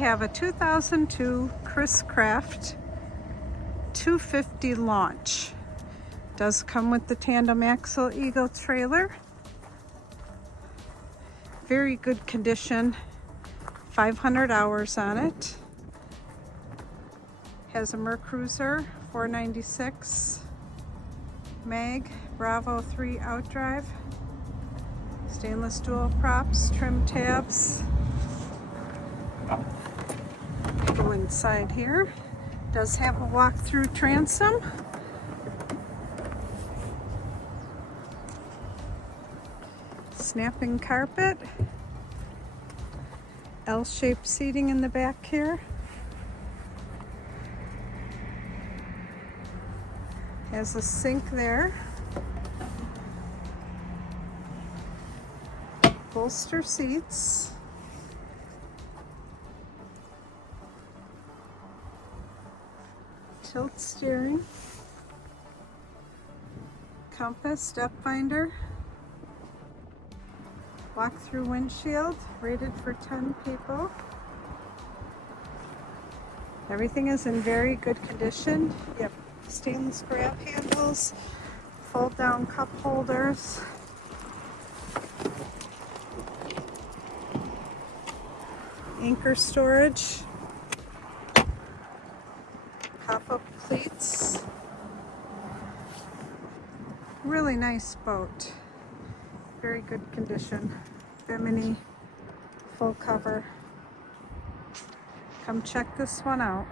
have a 2002 Chris Craft 250 launch. Does come with the tandem axle Eagle trailer. Very good condition. 500 hours on it. Has a Mercruiser 496 mag, Bravo 3 outdrive, stainless dual props, trim tabs. Go inside here. Does have a walk-through transom. Snapping carpet. L-shaped seating in the back here. Has a sink there. Bolster seats. Tilt steering. Compass, step finder. Walk-through windshield, rated for 10 people. Everything is in very good condition. Yep, stainless grab handles, fold-down cup holders. Anchor storage. Pop-up cleats. Really nice boat. Very good condition. Bimini, full cover. Come check this one out.